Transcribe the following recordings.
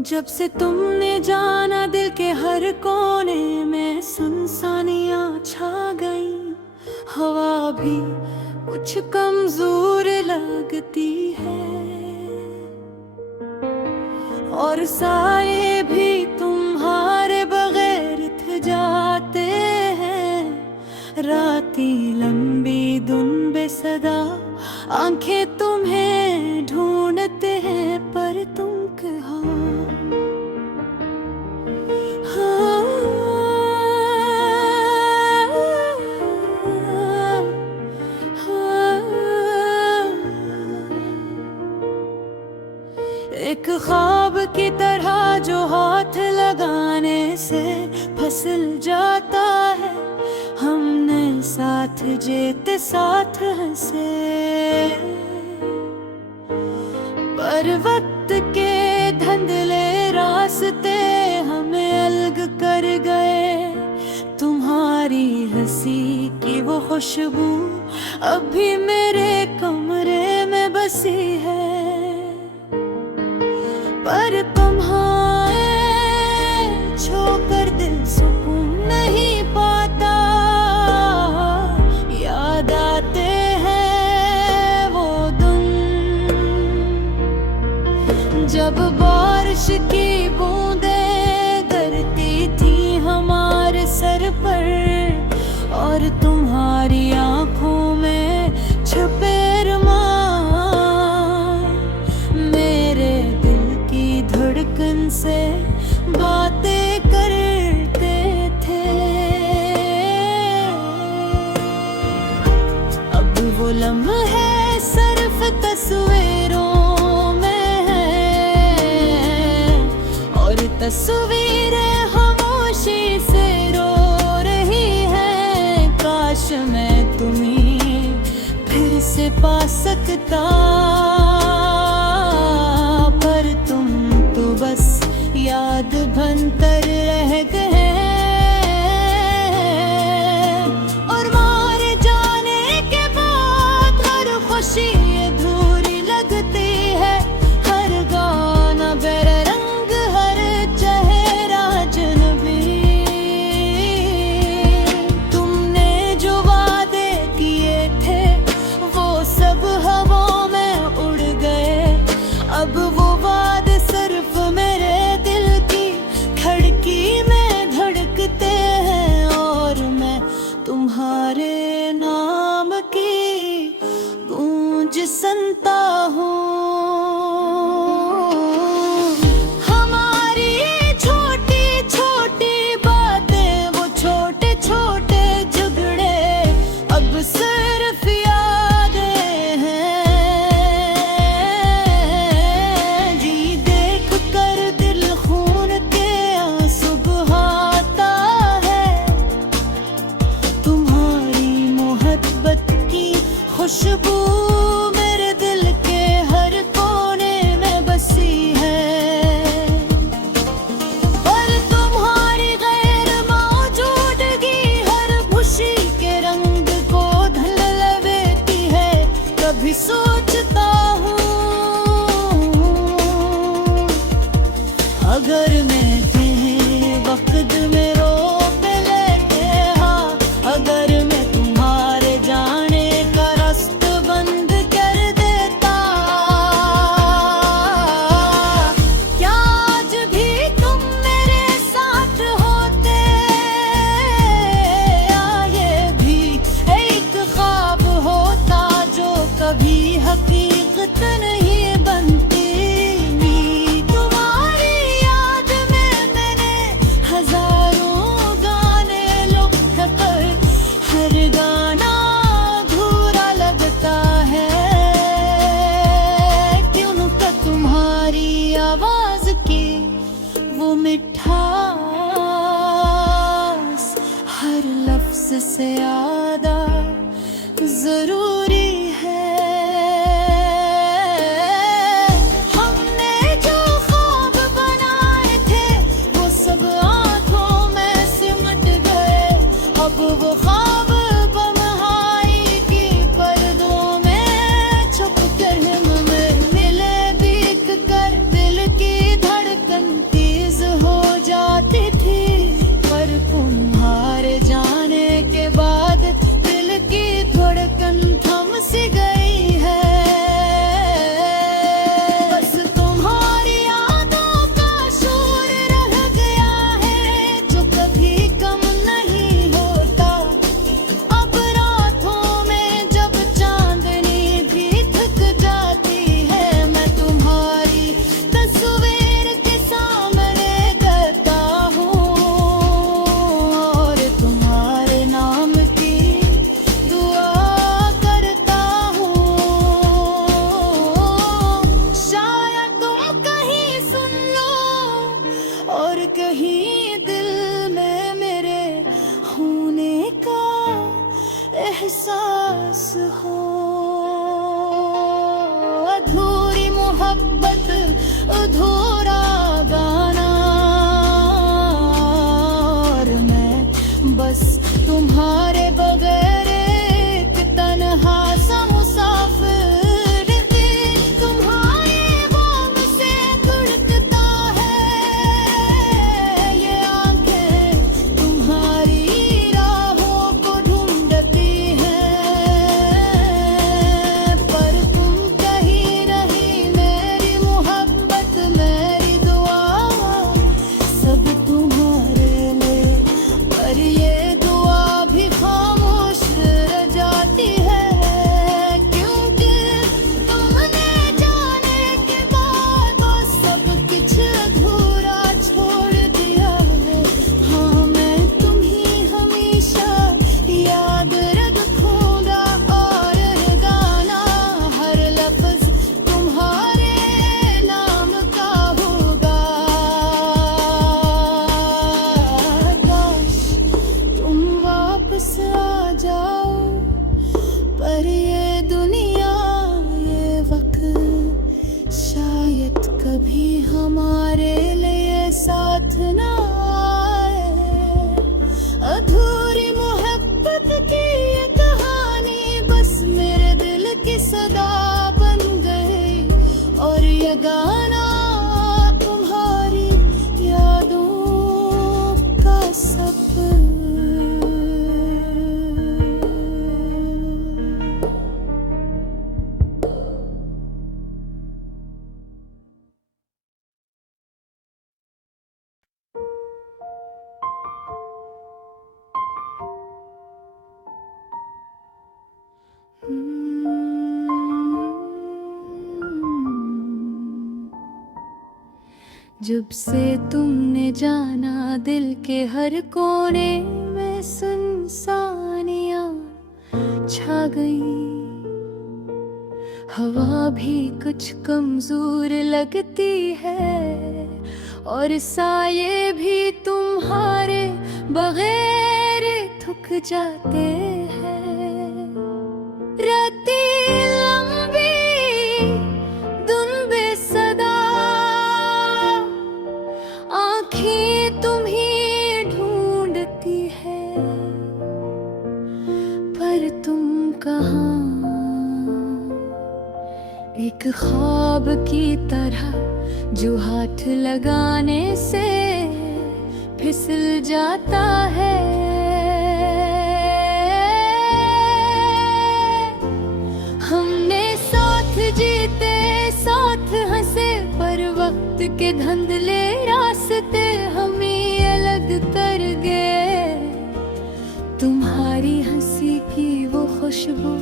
जब से तुमने जाना दिल के हर कोने में सुनसानियाँ छा गई। हवा भी कुछ कमजोर लगती है और साए भी तुम्हारे बगैर थ जाते हैं। राती लंबी धुन बेसदा आंखें तुम्हें ढूंढते हैं, पर तुम कहाँ? एक ख्वाब की तरह जो हाथ लगाने से फिसल जाता है। हमने साथ जीते साथ हंसे, पर वक्त के धुंधले रास्ते हमें अलग कर गए। तुम्हारी हंसी की वो खुशबू अभी मेरे कमरे में बसी है, पर तुम्हारे छोकर दिल सुकून नहीं पाता। याद आते हैं वो दिन जब बारिश की बूंदें गिरती थी हमारे सर पर, और तुम्हारी आंखों में छुपे धड़कन से बातें करते थे। अब वो लम्हे सिर्फ तस्वीरों में है, और तस्वीरें खामोशी से रो रही हैं। काश मैं तुम्हें फिर से पा सकता, पर तुम बस याद भंतर रह गए। और मारे जाने के बाद हर खुशी अधूरी लगती है। हर गाना बेरंग, हर चेहरा अजनबी। तुमने जो वादे किए थे वो सब हवाओं में उड़ गए। अब वो वादे सिर्फ मेरे दिल की खिड़की में धड़कते हैं, और मैं तुम्हारे नाम की गूंज सुनता हूँ। हमारी छोटी छोटी बातें, वो छोटे छोटे झगड़े अब सिर्फ यादें हैं। खुशबू मेरे दिल के हर कोने में बसी है, पर तुम्हारी गैर मौजूदगी हर खुशी के रंग को ढल लेती है। कभी सोचता हूँ अगर मैं वक्त में रोक लेते, हाँ अगर मैं तुम्हारे जाने का रास्ता बंद कर देता। क्या आज भी तुम मेरे साथ होते, या ये भी एक ख्वाब होता जो कभी हकीकत नहीं बनती। आवाज की वो मिठास हर लफ्ज से ज्यादा जरूरी है। हमने जो ख्वाब बनाए थे वो सब आंखों में सिमट गए। अब वो ख्वाब बमहाई की पर्दों में छुप कर हम मिले, भीग कर दिल की धड़कन कहीं दिल में मेरे होने का एहसास हो। अधूरी मोहब्बत अधूरा गाना, और मैं बस तुम्हारे बगैर एक तन्हा सा मुसाफिर थी। तुम्हारे बाग से धड़कता है ये आंखें, तुम्हारी राहों को ढूंढती हैं, पर तुम कहीं नहीं। मेरी मोहब्बत मेरी दुआ सब तुम्हारे लिए, पर ये दुआ भी खामोश रह जाती है, क्योंकि तुमने जाने के बाद वो सब कुछ अधूरा छोड़ दिया है। हाँ, मैं तुम्हीं हमेशा याद रखूंगा, और ये गाना हर लफ्ज तुम्हारे नाम का होगा। काश तुम वापस आ जाओ, पर ये दुनिया ये वक्त शायद कभी हमारे लिए साथ ना आए। अधूरी मोहब्बत की ये कहानी बस मेरे दिल की सदा बन गई, और ये गाना तुम्हारी यादों का सफर। जब से तुमने जाना दिल के हर कोने में सुनसानियाँ छा गई। हवा भी कुछ कमजोर लगती है, और साये भी तुम्हारे बगैर थक जाते हैं। रातें लंबी दिन बेसदा, आँखें तुम्हीं ढूंढती है, पर तुम कहाँ। एक ख्वाब की तरह जो हाथ लगाने से फिसल जाता है। हमने साथ जीते साथ हंसे, पर वक्त के धुंधले रास्ते हमें अलग कर गए। तुम्हारी हंसी की वो खुशबू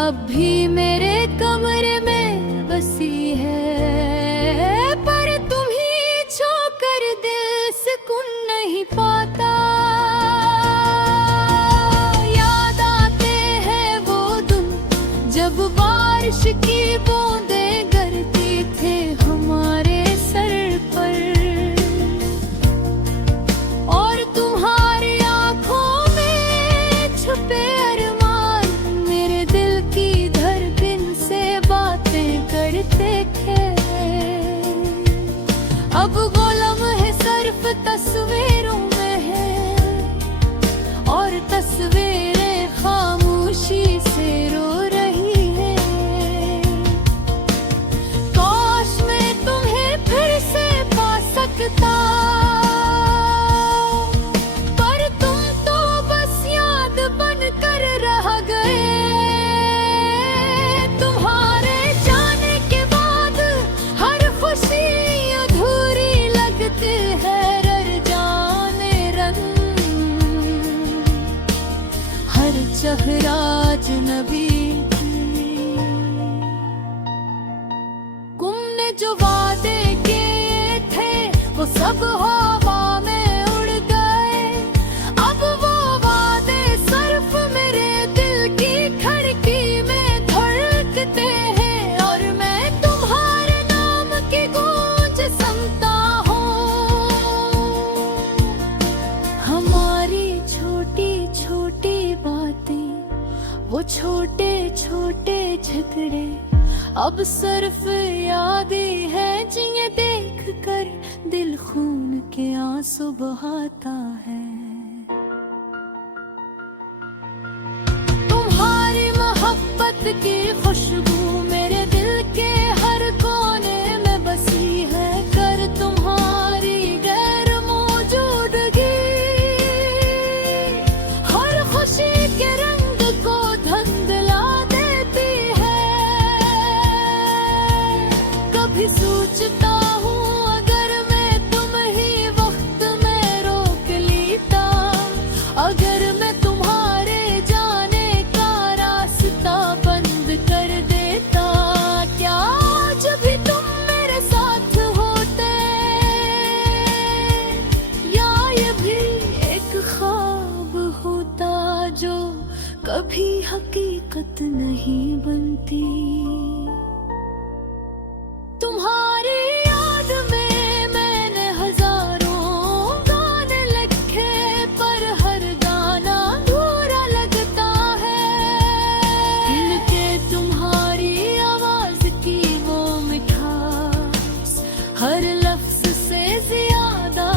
अब भी मेरे कमरे में बसी है, पर तुम्हीं छोकर दिल सुकून नहीं पाता। याद आते हैं वो दिन जब बारिश की बूंदें गिरती थे हमारे सर पर, और तुम्हारी आंखों में छुपे अरमान मेरे दिल की धड़कन से बातें करते थे। अब वो लम्हे सिर्फ तस्वीरों में है, और तस्वीरें खामोशी से रो रही है। काश मैं तुम्हें फिर से पा सकता, पर तुम तो बस याद बन कर रह गए। तुम्हारे जाने के बाद हर खुशी अधूरी लगती है। रर जाने रंग हर चेहरा अजनबी। तुमने जो वादे किए थे वो सब हवा में उड़ गए। अब वो वादे सिर्फ मेरे दिल की खिड़की में धड़कते हैं, और मैं तुम्हारे नाम की गूंज सुनता हूँ। झगड़े अब सिर्फ यादें है जिन्हें देख कर दिल खून के आंसू बहाता है। तुम्हारी मोहब्बत की खुशबू मेरे दिल के हर कोने में बसी है, कर तुम्हारी गैर मौजूदगी हर खुशी के रंग को धुंधला देती है। कभी सोचता हूँ अगर मैं तुम ही वक्त में रोक लेता, अगर मैं तुम्हारे जाने का रास्ता बंद कर देता, क्या आज भी तुम मेरे साथ होते, या ये भी एक ख्वाब होता जो कभी हकीकत नहीं बनती। तुम्हारी याद में मैंने हजारों गाने लिखे, पर हर गाना अधूरा लगता है। दिल के तुम्हारी आवाज की वो मिठास हर लफ्ज से ज्यादा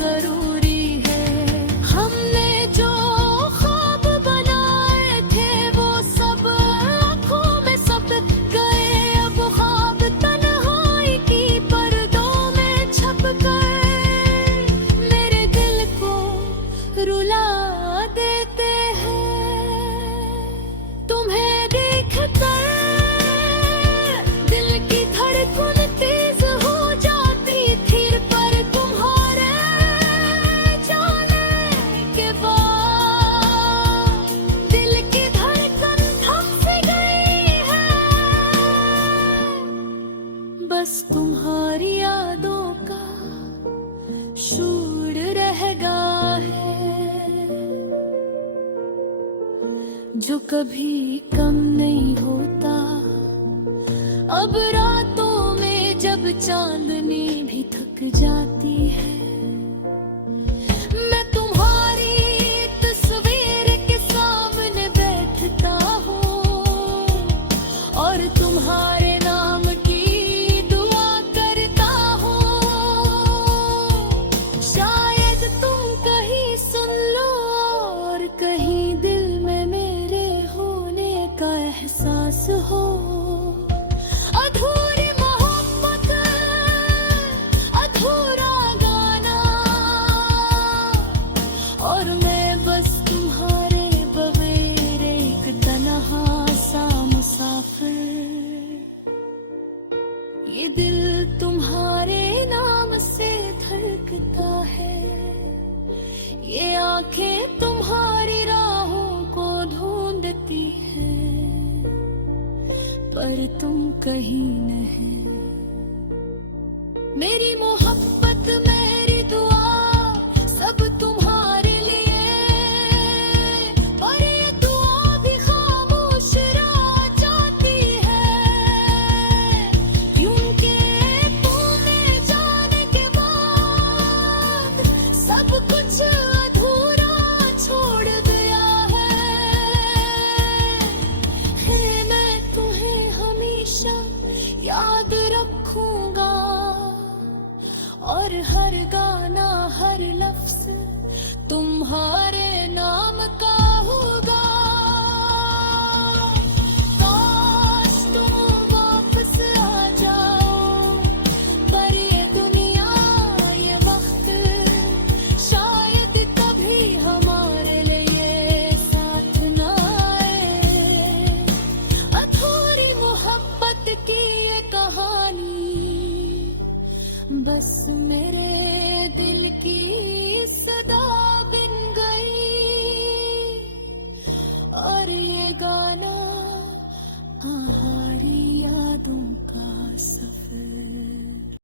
जरूरी है। हमने जो ख्वाब बनाए थे वो सब आँखों में सब गए, अब ख्वाब तन्हाई की पर्दों में छप कर मेरे दिल को रुला देते हैं। तुम्हें देखकर दिल की धड़कन तेज हो जाती थी, पर तुम्हारे जाने के बाद दिल की धड़कन थम सी गई है। बस तुम्हारी यादों का शूर रह गया है, जो कभी कम नहीं होता। अब रातों में जब चांदनी भी थक जाती है, मैं तुम्हारी तस्वीर के सामने बैठता हूँ और तुम्हारे नाम की दुआ करता हूँ। शायद तुम कहीं सुन लो और कहीं दिल में मेरे होने का एहसास हो। अधूरी मोहब्बत, अधूरा गाना, और मैं बस तुम्हारे बगैर एक तन्हा सा मुसाफिर। ये दिल तुम्हारे नाम से धड़कता है, ये आंखें तुम्हारी राहों को ढूंढती है, पर तुम कहीं नहीं। मेरी मोहब्बत मेरी दुआ सब तुम्हारे लिए, पर ये दुआ भी खामोश रह जाती है, क्योंकि तूने जाने के बाद सब कुछ अधूरा छोड़ दिया है। मैं तुम्हें हमेशा याद रखूंगा और हर गाना हर लफ्ज तुम्हारा